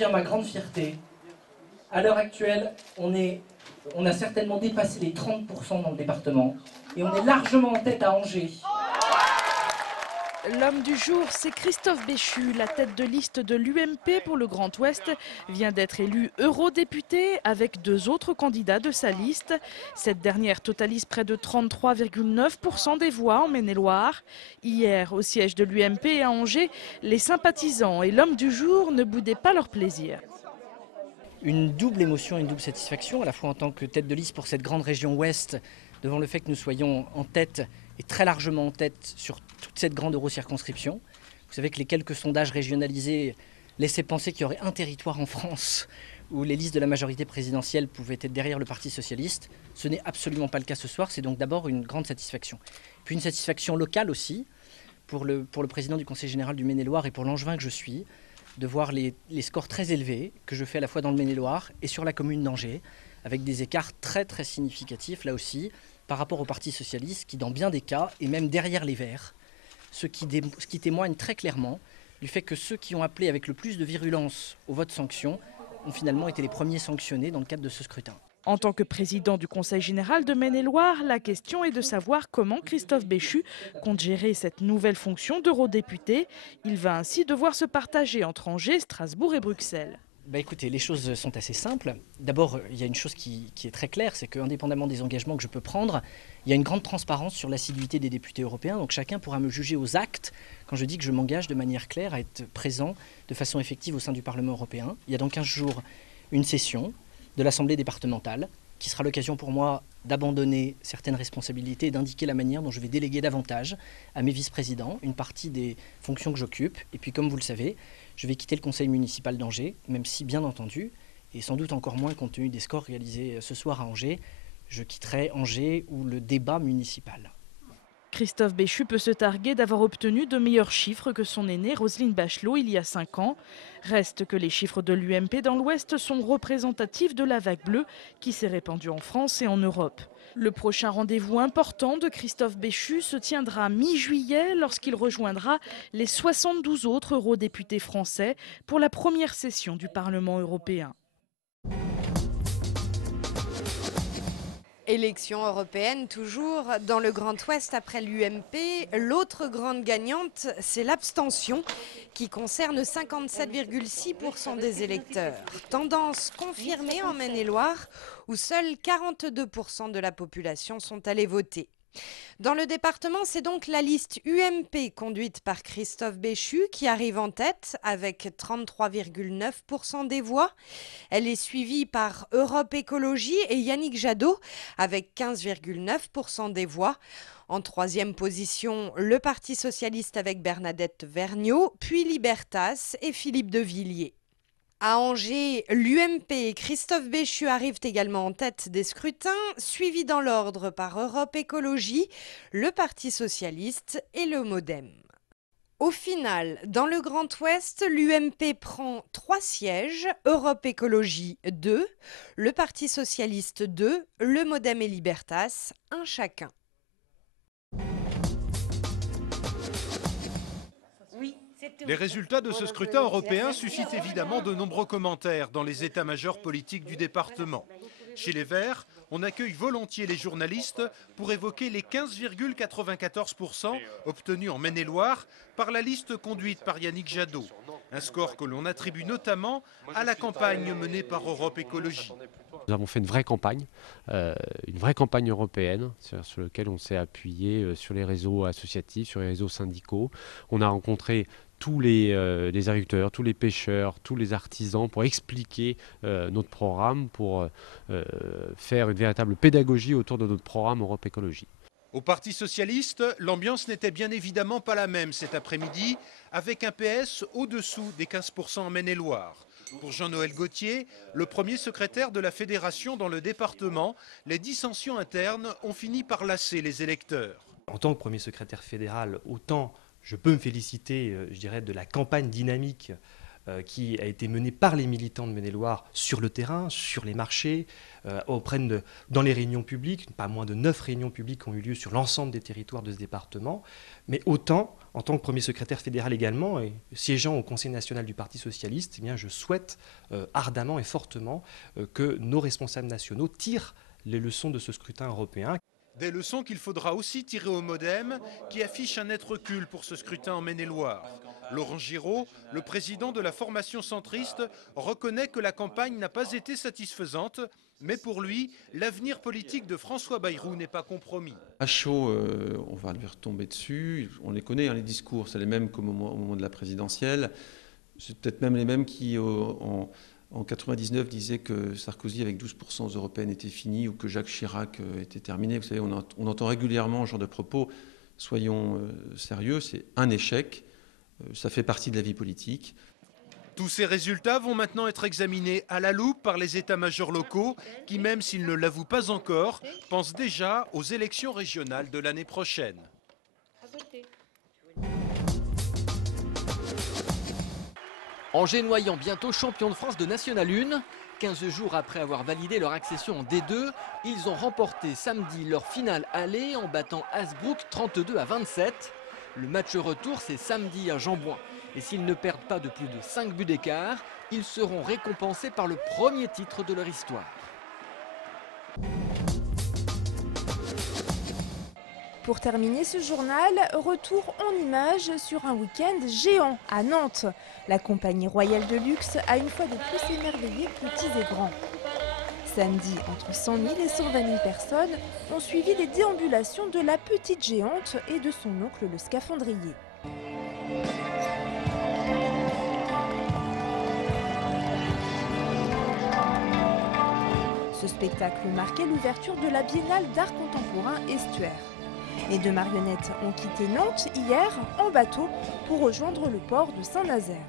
dire ma grande fierté. À l'heure actuelle, on a certainement dépassé les 30% dans le département et on est largement en tête à Angers. L'homme du jour, c'est Christophe Béchu. La tête de liste de l'UMP pour le Grand Ouest vient d'être élu eurodéputé avec 2 autres candidats de sa liste. Cette dernière totalise près de 33,9% des voix en Maine-et-Loire. Hier, au siège de l'UMP à Angers, les sympathisants et l'homme du jour ne boudaient pas leur plaisir. Une double émotion, une double satisfaction, à la fois en tant que tête de liste pour cette grande région ouest, devant le fait que nous soyons en tête et très largement en tête sur toute cette grande eurocirconscription. Vous savez que les quelques sondages régionalisés laissaient penser qu'il y aurait un territoire en France où les listes de la majorité présidentielle pouvaient être derrière le Parti socialiste. Ce n'est absolument pas le cas ce soir, c'est donc d'abord une grande satisfaction. Puis une satisfaction locale aussi, pour le président du Conseil général du Maine-et-Loire et pour l'Angevin que je suis, de voir les scores très élevés que je fais à la fois dans le Maine-et-Loire et sur la commune d'Angers, avec des écarts très très significatifs là aussi par rapport au Parti socialiste qui dans bien des cas est même derrière les Verts, ce qui témoigne très clairement du fait que ceux qui ont appelé avec le plus de virulence au vote sanction ont finalement été les premiers sanctionnés dans le cadre de ce scrutin. En tant que président du Conseil général de Maine-et-Loire, la question est de savoir comment Christophe Béchu compte gérer cette nouvelle fonction d'eurodéputé. Il va ainsi devoir se partager entre Angers, Strasbourg et Bruxelles. Écoutez, les choses sont assez simples. D'abord, il y a une chose qui est très claire, c'est qu'indépendamment des engagements que je peux prendre, il y a une grande transparence sur l'assiduité des députés européens. Donc chacun pourra me juger aux actes quand je dis que je m'engage de manière claire à être présent de façon effective au sein du Parlement européen. Il y a dans 15 jours une session de l'Assemblée départementale qui sera l'occasion pour moi d'abandonner certaines responsabilités et d'indiquer la manière dont je vais déléguer davantage à mes vice-présidents une partie des fonctions que j'occupe. Et puis comme vous le savez, je vais quitter le conseil municipal d'Angers, même si bien entendu, et sans doute encore moins compte tenu des scores réalisés ce soir à Angers, je quitterai Angers ou le débat municipal. Christophe Béchu peut se targuer d'avoir obtenu de meilleurs chiffres que son aîné Roselyne Bachelot il y a 5 ans. Reste que les chiffres de l'UMP dans l'Ouest sont représentatifs de la vague bleue qui s'est répandue en France et en Europe. Le prochain rendez-vous important de Christophe Béchu se tiendra mi-juillet lorsqu'il rejoindra les 72 autres eurodéputés français pour la première session du Parlement européen. Élection européenne toujours dans le Grand Ouest après l'UMP. L'autre grande gagnante, c'est l'abstention qui concerne 57,6% des électeurs. Tendance confirmée en Maine-et-Loire où seuls 42% de la population sont allés voter. Dans le département, c'est donc la liste UMP conduite par Christophe Béchu qui arrive en tête avec 33,9% des voix. Elle est suivie par Europe Écologie et Yannick Jadot avec 15,9% des voix. En troisième position, le Parti socialiste avec Bernadette Vergnaud, puis Libertas et Philippe de Villiers. À Angers, l'UMP et Christophe Béchu arrivent également en tête des scrutins, suivis dans l'ordre par Europe Écologie, le Parti socialiste et le MoDem. Au final, dans le Grand Ouest, l'UMP prend 3 sièges, Europe Écologie 2, le Parti socialiste 2, le MoDem et Libertas 1 chacun. Les résultats de ce scrutin européen suscitent évidemment de nombreux commentaires dans les états-majors politiques du département. Chez les Verts, on accueille volontiers les journalistes pour évoquer les 15,94% obtenus en Maine-et-Loire par la liste conduite par Yannick Jadot. Un score que l'on attribue notamment à la campagne menée par Europe Écologie. Nous avons fait une vraie campagne européenne sur laquelle on s'est appuyé sur les réseaux associatifs, sur les réseaux syndicaux. On a rencontré tous les agriculteurs, tous les pêcheurs, tous les artisans pour expliquer notre programme, pour faire une véritable pédagogie autour de notre programme Europe Écologie. Au Parti socialiste, l'ambiance n'était bien évidemment pas la même cet après-midi, avec un PS au-dessous des 15% en Maine-et-Loire. Pour Jean-Noël Gauthier, le premier secrétaire de la fédération dans le département, les dissensions internes ont fini par lasser les électeurs. En tant que premier secrétaire fédéral, autant je peux me féliciter, je dirais, de la campagne dynamique qui a été menée par les militants de Maine-et-Loire sur le terrain, sur les marchés, dans les réunions publiques. Pas moins de 9 réunions publiques ont eu lieu sur l'ensemble des territoires de ce département. Mais autant, en tant que premier secrétaire fédéral également, et siégeant au Conseil national du Parti socialiste, eh bien, je souhaite ardemment et fortement que nos responsables nationaux tirent les leçons de ce scrutin européen. Des leçons qu'il faudra aussi tirer au MoDem, qui affiche un net recul pour ce scrutin en Maine-et-Loire. Laurent Giraud, le président de la formation centriste, reconnaît que la campagne n'a pas été satisfaisante, mais pour lui, l'avenir politique de François Bayrou n'est pas compromis. À chaud, on va lui retomber dessus. On les connaît, hein, les discours, c'est les mêmes qu'au moment de la présidentielle. C'est peut-être même les mêmes qui, en 99, disaient que Sarkozy, avec 12% aux européennes, était fini, ou que Jacques Chirac était terminé. Vous savez, on entend régulièrement ce genre de propos. Soyons sérieux, c'est un échec. Ça fait partie de la vie politique. Tous ces résultats vont maintenant être examinés à la loupe par les états-majors locaux qui, même s'ils ne l'avouent pas encore, pensent déjà aux élections régionales de l'année prochaine. Angers-Noyant, bientôt champion de France de National 1. 15 jours après avoir validé leur accession en D2, ils ont remporté samedi leur finale aller en battant Hasbrook 32-27. Le match retour, c'est samedi à Jeanbouin. Et s'ils ne perdent pas de plus de 5 buts d'écart, ils seront récompensés par le premier titre de leur histoire. Pour terminer ce journal, retour en images sur un week-end géant à Nantes. La compagnie royale de luxe a une fois de plus émerveillé petits et grands. Samedi, entre 100 000 et 120 000 personnes ont suivi les déambulations de la petite géante et de son oncle le scaphandrier. Ce spectacle marquait l'ouverture de la Biennale d'art contemporain Estuaire. Les deux marionnettes ont quitté Nantes hier en bateau pour rejoindre le port de Saint-Nazaire.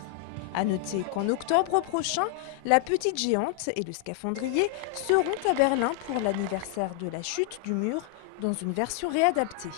A noter qu'en octobre prochain, la petite géante et le scaphandrier seront à Berlin pour l'anniversaire de la chute du mur dans une version réadaptée.